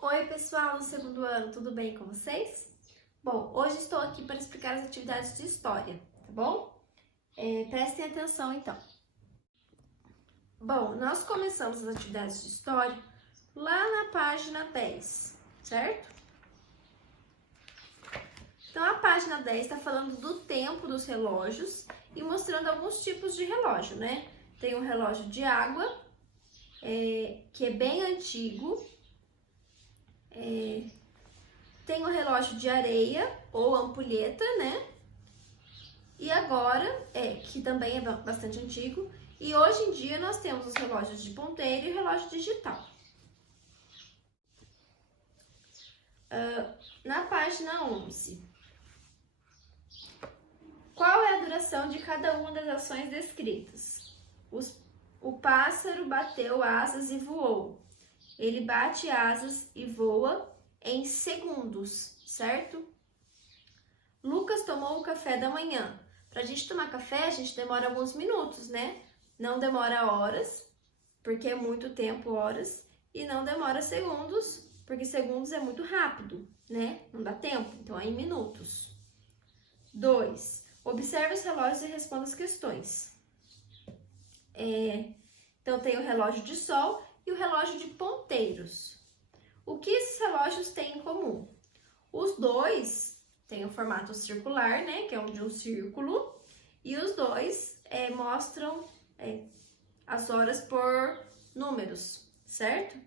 Oi, pessoal do segundo ano, tudo bem com vocês? Bom, hoje estou aqui para explicar as atividades de história, tá bom? Prestem atenção então. Bom, nós começamos as atividades de história lá na página 10, certo? Então, a página 10 está falando do tempo dos relógios e mostrando alguns tipos de relógio, né? Tem um relógio de água, que é bem antigo. Tem o relógio de areia ou ampulheta, né? E agora, que também é bastante antigo. E hoje em dia nós temos os relógios de ponteiro e relógio digital. Na página 11. Qual é a duração de cada uma das ações descritas? O pássaro bateu asas e voou. Ele bate asas e voa em segundos, certo? Lucas tomou o café da manhã. Para a gente tomar café, a gente demora alguns minutos, né? Não demora horas, porque é muito tempo, horas. E não demora segundos, porque segundos é muito rápido, né? Não dá tempo, então é em minutos. 2. Observe os relógios e responda as questões. Então, tem o relógio de sol e o relógio de ponteiros. O que esses relógios têm em comum? Os dois têm o formato circular, né, que é de um círculo, e os dois mostram as horas por números, certo?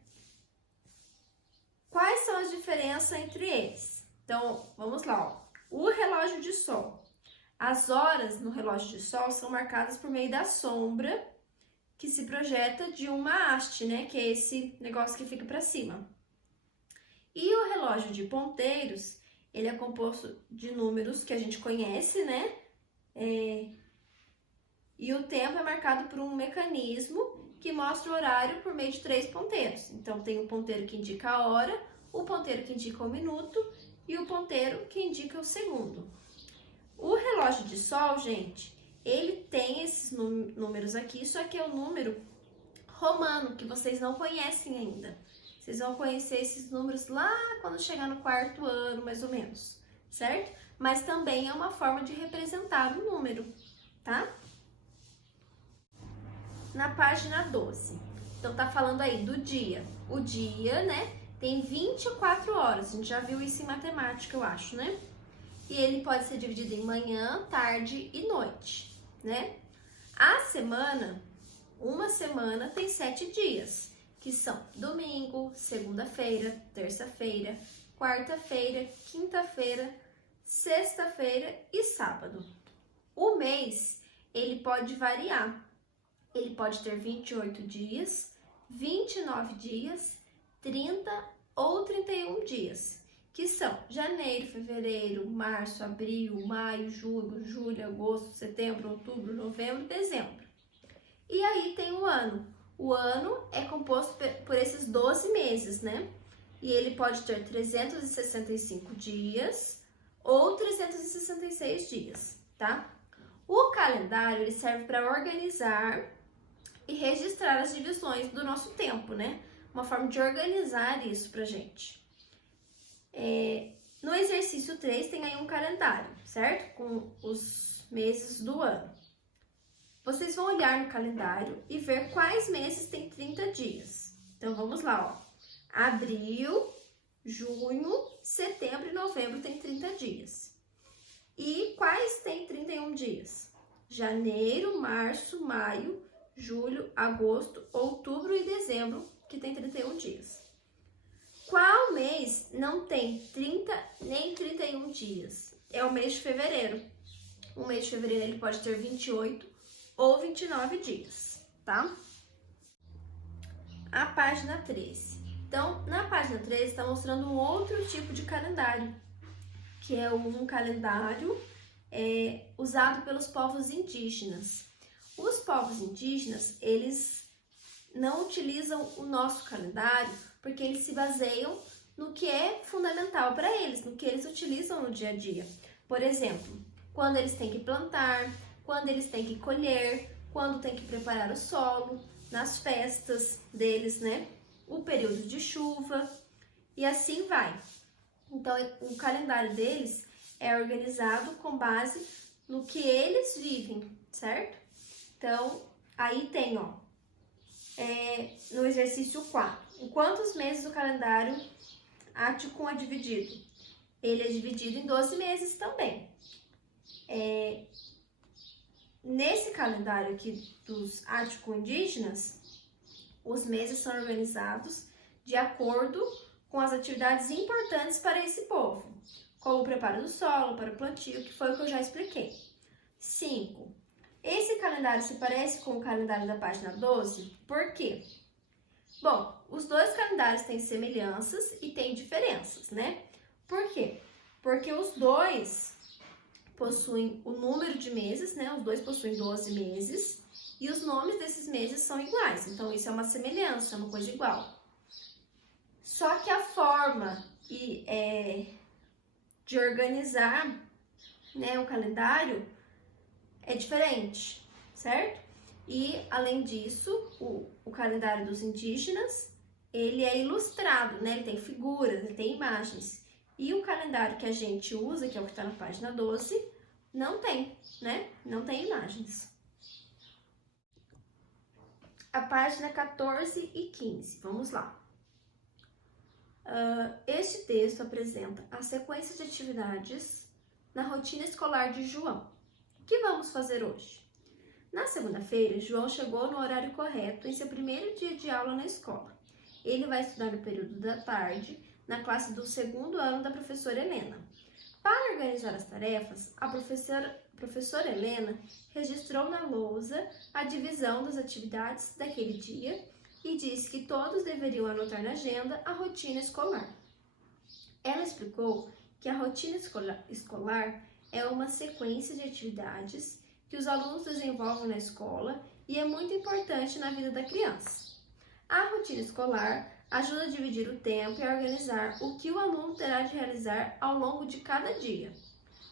Quais são as diferenças entre eles? Então, vamos lá, ó. O relógio de sol. As horas no relógio de sol são marcadas por meio da sombra que se projeta de uma haste, né? Que é esse negócio que fica para cima. E o relógio de ponteiros, ele é composto de números que a gente conhece, né? E o tempo é marcado por um mecanismo que mostra o horário por meio de 3 ponteiros. Então, tem o ponteiro que indica a hora, o ponteiro que indica o minuto e o ponteiro que indica o segundo. O relógio de sol, gente, ele tem esses números aqui, só que é o número romano, que vocês não conhecem ainda. Vocês vão conhecer esses números lá quando chegar no 4º ano, mais ou menos, certo? Mas também é uma forma de representar o número, tá? Na página 12. Então, tá falando aí do dia. O dia, né, tem 24 horas. A gente já viu isso em matemática, eu acho, né? E ele pode ser dividido em manhã, tarde e noite, né? A semana, uma semana tem 7 dias, que são domingo, segunda-feira, terça-feira, quarta-feira, quinta-feira, sexta-feira e sábado. O mês, ele pode variar. Ele pode ter 28 dias, 29 dias, 30 ou 31 dias, que são janeiro, fevereiro, março, abril, maio, junho, julho, agosto, setembro, outubro, novembro, dezembro. E aí tem o ano. O ano é composto por esses 12 meses, né? E ele pode ter 365 dias ou 366 dias, tá? O calendário, ele serve para organizar e registrar as divisões do nosso tempo, né? Uma forma de organizar isso pra gente. No exercício 3 tem aí um calendário, certo? Com os meses do ano. Vocês vão olhar no calendário e ver quais meses tem 30 dias. Então, vamos lá, ó. Abril, junho, setembro e novembro tem 30 dias. E quais tem 31 dias? Janeiro, março, maio, julho, agosto, outubro e dezembro, que tem 31 dias. Qual mês não tem 30 nem 31 dias? É o mês de fevereiro. O mês de fevereiro ele pode ter 28 ou 29 dias, tá? A página 13. Então, na página 13 está mostrando um outro tipo de calendário, que é um calendário usado pelos povos indígenas. Os povos indígenas, eles não utilizam o nosso calendário porque eles se baseiam no que é fundamental para eles, no que eles utilizam no dia a dia. Por exemplo, quando eles têm que plantar, quando eles têm que colher, quando tem que preparar o solo, nas festas deles, né? O período de chuva. e assim vai. Então, o calendário deles é organizado com base no que eles vivem, certo? Então, aí tem, ó, no exercício 4, em quantos meses o calendário ático é dividido? Ele é dividido em 12 meses também. Nesse calendário aqui dos ático-indígenas, os meses são organizados de acordo com as atividades importantes para esse povo, como o preparo do solo para o plantio, que foi o que eu já expliquei. 5. Esse calendário se parece com o calendário da página 12, por quê? Bom, os dois calendários têm semelhanças e têm diferenças, né? Por quê? Porque os dois possuem o número de meses, né? Os dois possuem 12 meses e os nomes desses meses são iguais. Então, isso é uma semelhança, é uma coisa igual. Só que a forma de organizar, né, o calendário é diferente, certo? E, além disso, o calendário dos indígenas, ele é ilustrado, né? Ele tem figuras, ele tem imagens. E o calendário que a gente usa, que é o que está na página 12, não tem, né? Não tem imagens. A página 14 e 15, vamos lá. Este texto apresenta a sequência de atividades na rotina escolar de João. O que vamos fazer hoje? Na segunda-feira, João chegou no horário correto em seu primeiro dia de aula na escola. Ele vai estudar no período da tarde, na classe do segundo ano da professora Helena. Para organizar as tarefas, a professora Helena registrou na lousa a divisão das atividades daquele dia e disse que todos deveriam anotar na agenda a rotina escolar. Ela explicou que a rotina escolar é uma sequência de atividades que os alunos desenvolvem na escola e é muito importante na vida da criança. A rotina escolar ajuda a dividir o tempo e a organizar o que o aluno terá de realizar ao longo de cada dia.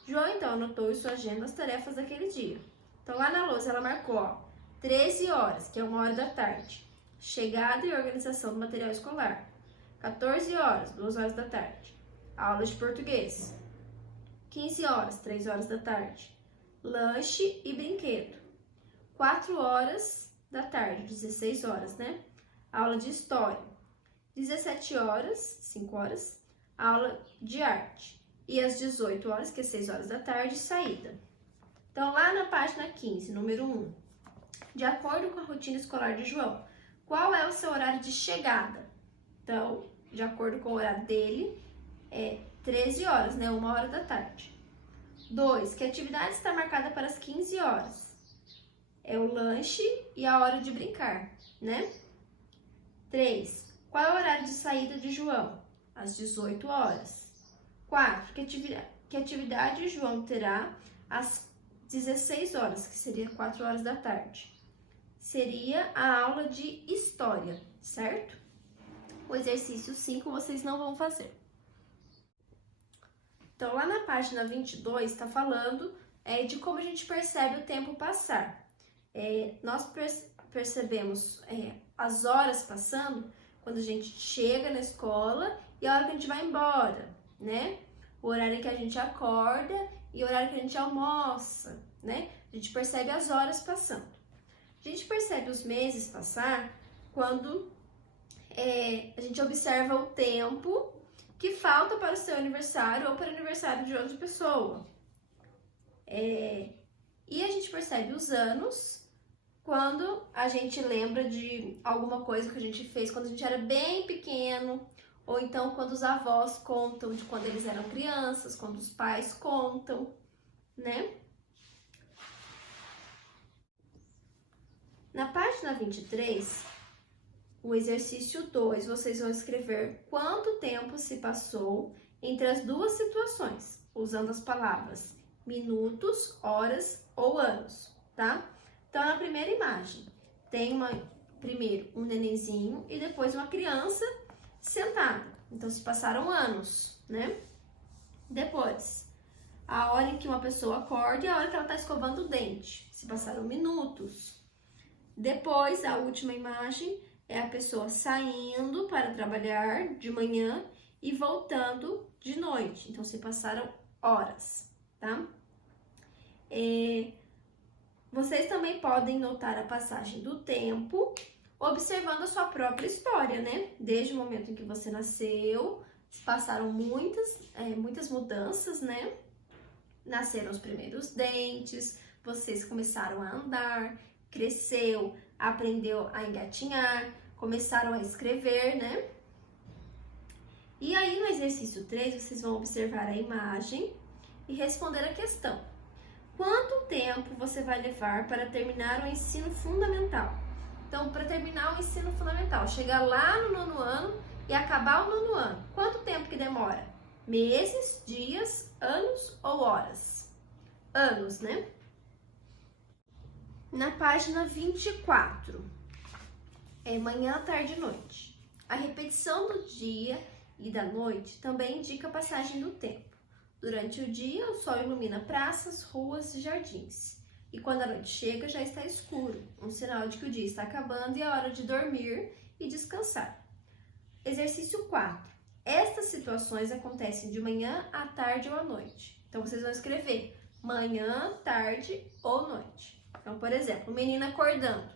João então anotou em sua agenda as tarefas daquele dia. Então lá na lousa ela marcou 13 horas, que é 1 hora da tarde, chegada e organização do material escolar. 14 horas, 2 horas da tarde, aula de português. 15 horas, 3 horas da tarde, lanche e brinquedo. 4 horas da tarde, 16 horas, né? Aula de história. 17 horas, 5 horas, aula de arte. E às 18 horas, que é 6 horas da tarde, saída. Então, lá na página 15, número 1, de acordo com a rotina escolar de João, qual é o seu horário de chegada? Então, de acordo com o horário dele, é 13 horas, né? 1 hora da tarde. 2, que atividade está marcada para as 15 horas? É o lanche e a hora de brincar, né? 3, qual é o horário de saída de João? Às 18 horas. 4, que atividade João terá às 16 horas, que seria 4 horas da tarde? Seria a aula de história, certo? O exercício 5 vocês não vão fazer. Então, lá na página 22, está falando de como a gente percebe o tempo passar. Nós percebemos as horas passando quando a gente chega na escola e a hora que a gente vai embora, né? O horário em que a gente acorda e o horário que a gente almoça, né? A gente percebe as horas passando. A gente percebe os meses passar quando a gente observa o tempo que falta para o seu aniversário ou para o aniversário de outra pessoa. E a gente percebe os anos quando a gente lembra de alguma coisa que a gente fez quando a gente era bem pequeno, ou então quando os avós contam de quando eles eram crianças, quando os pais contam, né? Na página 23, o exercício 2, vocês vão escrever quanto tempo se passou entre as duas situações, usando as palavras minutos, horas ou anos, tá? Então, na primeira imagem, tem primeiro um nenenzinho e depois uma criança sentada. Então, se passaram anos, né? Depois, a hora em que uma pessoa acorda e a hora que ela está escovando o dente. Se passaram minutos. Depois, a última imagem é a pessoa saindo para trabalhar de manhã e voltando de noite. Então, se passaram horas, tá? Vocês também podem notar a passagem do tempo, observando a sua própria história, né? Desde o momento em que você nasceu, passaram muitas mudanças, né? Nasceram os primeiros dentes, vocês começaram a andar, cresceu, aprendeu a engatinhar, começaram a escrever, né? E aí no exercício 3, vocês vão observar a imagem e responder a questão. Quanto tempo você vai levar para terminar o ensino fundamental? Então, para terminar o ensino fundamental, chegar lá no 9º ano e acabar o 9º ano, quanto tempo que demora? Meses, dias, anos ou horas? Anos, né? Na página 24, é manhã, tarde e noite. A repetição do dia e da noite também indica a passagem do tempo. Durante o dia, o sol ilumina praças, ruas e jardins. E quando a noite chega, já está escuro, um sinal de que o dia está acabando e é hora de dormir e descansar. Exercício 4. Estas situações acontecem de manhã, à tarde ou à noite. Então, vocês vão escrever manhã, tarde ou noite. Então, por exemplo, menina acordando.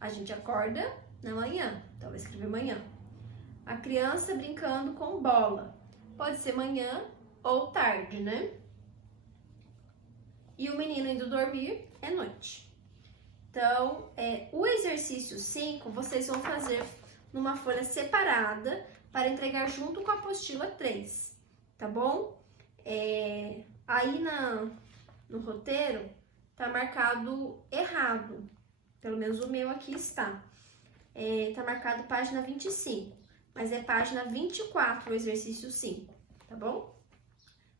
A gente acorda na manhã, então vai escrever manhã. A criança brincando com bola. Pode ser manhã ou tarde, né? E o menino indo dormir é noite. Então, o exercício 5 vocês vão fazer numa folha separada para entregar junto com a apostila 3, tá bom? Aí no roteiro tá marcado errado, pelo menos o meu aqui está. Tá marcado página 25, mas é página 24 o exercício 5, tá bom?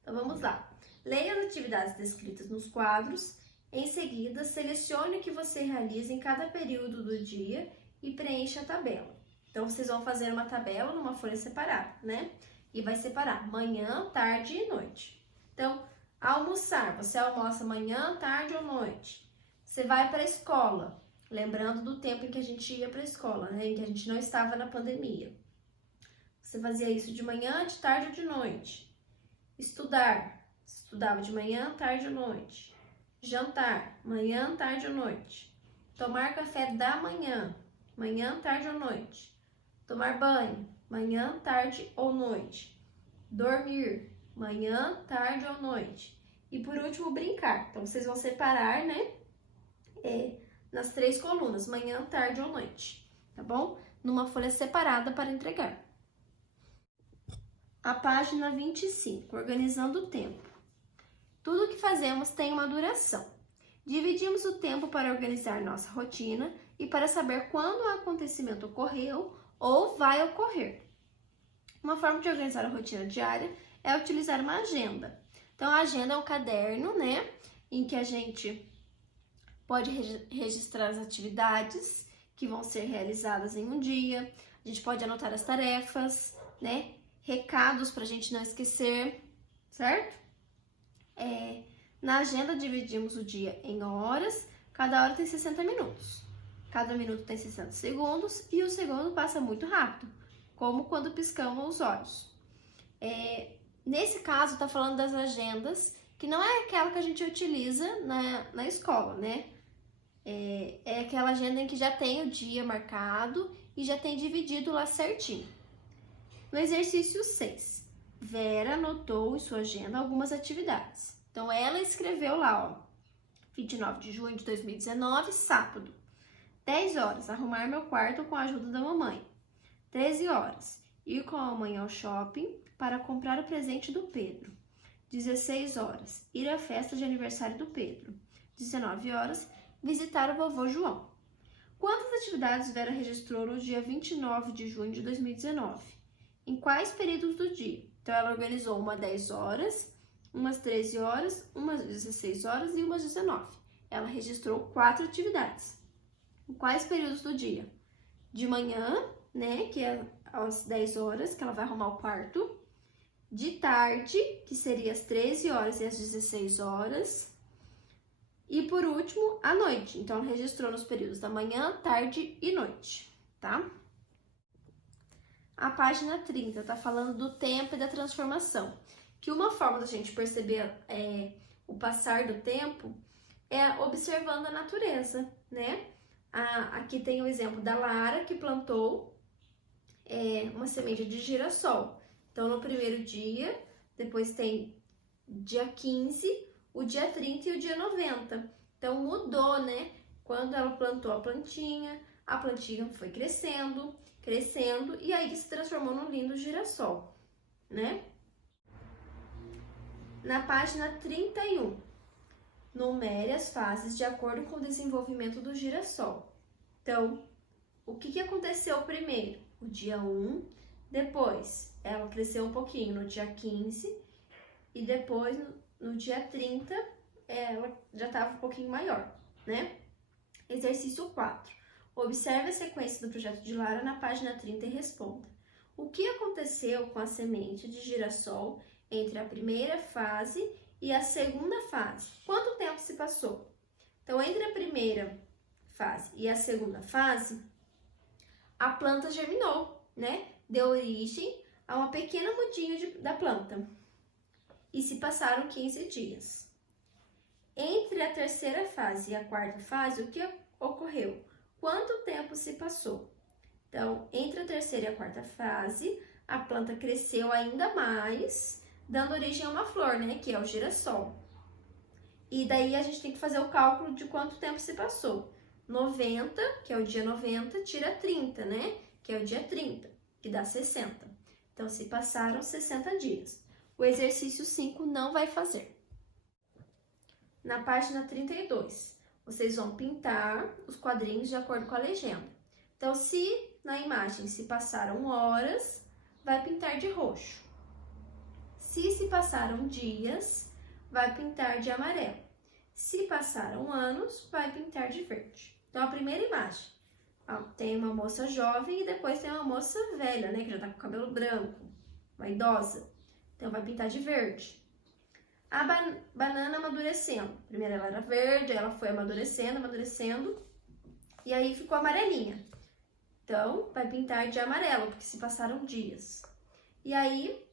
Então vamos lá. Leia as atividades descritas nos quadros. Em seguida, selecione o que você realiza em cada período do dia e preencha a tabela. Então, vocês vão fazer uma tabela numa folha separada, né? E vai separar manhã, tarde e noite. Então, almoçar, você almoça manhã, tarde ou noite. Você vai para a escola, lembrando do tempo em que a gente ia para a escola, né? Em que a gente não estava na pandemia. Você fazia isso de manhã, de tarde ou de noite. Estudar, estudava de manhã, tarde ou noite. Jantar, manhã, tarde ou noite. Tomar café da manhã, manhã, tarde ou noite. Tomar banho, manhã, tarde ou noite. Dormir, manhã, tarde ou noite. E por último, brincar. Então, vocês vão separar, né? Nas 3 colunas, manhã, tarde ou noite. Tá bom? Numa folha separada para entregar. A página 25, organizando o tempo. Tudo que fazemos tem uma duração. Dividimos o tempo para organizar nossa rotina e para saber quando o acontecimento ocorreu ou vai ocorrer. Uma forma de organizar a rotina diária é utilizar uma agenda. Então, a agenda é um caderno, né, em que a gente pode registrar as atividades que vão ser realizadas em um dia. A gente pode anotar as tarefas, né, recados para a gente não esquecer, certo? Na agenda dividimos o dia em horas, cada hora tem 60 minutos. Cada minuto tem 60 segundos e o segundo passa muito rápido, como quando piscamos os olhos. Nesse caso, tá falando das agendas, que não é aquela que a gente utiliza na escola, né? É aquela agenda em que já tem o dia marcado e já tem dividido lá certinho. No exercício 6, Vera anotou em sua agenda algumas atividades. Então, ela escreveu lá, ó, 29 de junho de 2019, sábado. 10 horas, arrumar meu quarto com a ajuda da mamãe. 13 horas, ir com a mamãe ao shopping para comprar o presente do Pedro. 16 horas, ir à festa de aniversário do Pedro. 19 horas, visitar o vovô João. Quantas atividades Vera registrou no dia 29 de junho de 2019? Em quais períodos do dia? Então, ela organizou uma 10 horas, umas 13 horas, umas 16 horas e umas 19. Ela registrou 4 atividades. Em quais períodos do dia? De manhã, né, que é às 10 horas, que ela vai arrumar o quarto. De tarde, que seria às 13 horas e às 16 horas. E por último, à noite. Então, ela registrou nos períodos da manhã, tarde e noite, tá? A página 30 está falando do tempo e da transformação. Que uma forma da gente perceber o passar do tempo é observando a natureza, né? Aqui tem o exemplo da Lara, que plantou uma semente de girassol. Então, no primeiro dia, depois tem dia 15, o dia 30 e o dia 90. Então, mudou, né? Quando ela plantou a plantinha foi crescendo, e aí se transformou num lindo girassol, né? Na página 31, numere as fases de acordo com o desenvolvimento do girassol. Então, o que aconteceu primeiro? O dia 1, depois ela cresceu um pouquinho no dia 15 e depois no dia 30 ela já estava um pouquinho maior, né? Exercício 4. Observe a sequência do projeto de Lara na página 30 e responda. O que aconteceu com a semente de girassol entre a primeira fase e a segunda fase? Quanto tempo se passou? Então, entre a primeira fase e a segunda fase, a planta germinou, né? Deu origem a uma pequena mudinha da planta. E se passaram 15 dias. Entre a terceira fase e a quarta fase, o que ocorreu? Quanto tempo se passou? Então, entre a terceira e a quarta fase, a planta cresceu ainda mais, dando origem a uma flor, né? Que é o girassol. E daí a gente tem que fazer o cálculo de quanto tempo se passou. 90, que é o dia 90, tira 30, né? Que é o dia 30, que dá 60. Então, se passaram 60 dias. O exercício 5 não vai fazer. Na página 32, vocês vão pintar os quadrinhos de acordo com a legenda. Então, se na imagem se passaram horas, vai pintar de roxo. Se passaram dias, vai pintar de amarelo. Se passaram anos, vai pintar de verde. Então, a primeira imagem, tem uma moça jovem e depois tem uma moça velha, né? Que já tá com o cabelo branco, uma idosa. Então, vai pintar de verde. A banana amadurecendo. Primeiro ela era verde, aí ela foi amadurecendo, e aí ficou amarelinha. Então, vai pintar de amarelo, porque se passaram dias. E aí,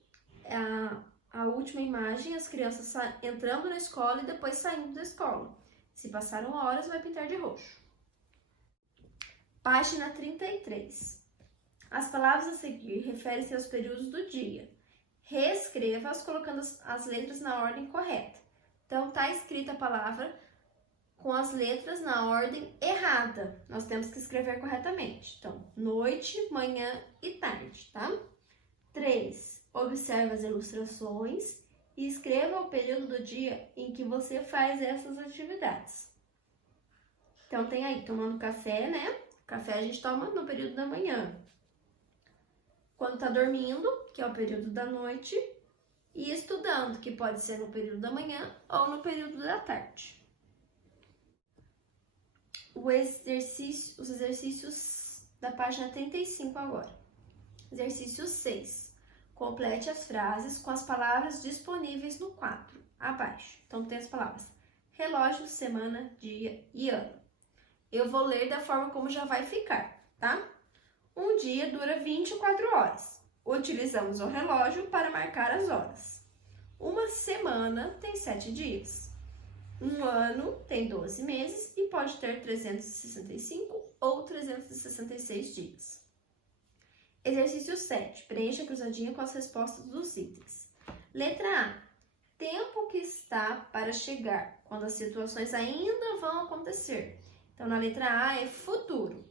a última imagem, as crianças entrando na escola e depois saindo da escola. Se passaram horas, vai pintar de roxo. Página 33. As palavras a seguir referem-se aos períodos do dia. Reescreva-as colocando as letras na ordem correta. Então, tá escrita a palavra com as letras na ordem errada. Nós temos que escrever corretamente. Então, noite, manhã e tarde, tá? 3. Observe as ilustrações e escreva o período do dia em que você faz essas atividades. Então, tem aí tomando café, né? Café a gente toma no período da manhã. Quando tá dormindo, que é o período da noite, e estudando, que pode ser no período da manhã ou no período da tarde. Os exercícios da página 35 agora. Exercício 6. Complete as frases com as palavras disponíveis no quadro, abaixo. Então, tem as palavras relógio, semana, dia e ano. Eu vou ler da forma como já vai ficar, tá? Um dia dura 24 horas. Utilizamos o relógio para marcar as horas. Uma semana tem 7 dias. Um ano tem 12 meses e pode ter 365 ou 366 dias. Exercício 7. Preencha a cruzadinha com as respostas dos itens. Letra A. Tempo que está para chegar, quando as situações ainda vão acontecer. Então, na letra A é futuro.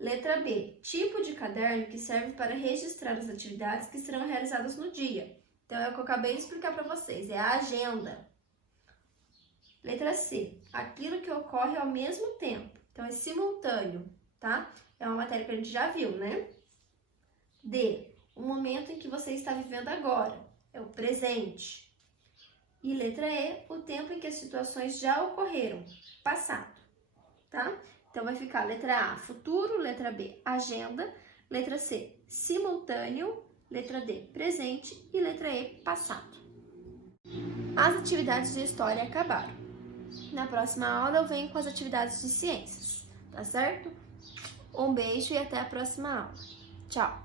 Letra B. Tipo de caderno que serve para registrar as atividades que serão realizadas no dia. Então, é o que eu acabei de explicar para vocês. É a agenda. Letra C. Aquilo que ocorre ao mesmo tempo. Então, é simultâneo, tá? É uma matéria que a gente já viu, né? D. O momento em que você está vivendo agora. É o presente. E letra E. O tempo em que as situações já ocorreram. Passado, tá? Então, vai ficar letra A, futuro, letra B, agenda, letra C, simultâneo, letra D, presente e letra E, passado. As atividades de história acabaram. Na próxima aula eu venho com as atividades de ciências, tá certo? Um beijo e até a próxima aula. Tchau!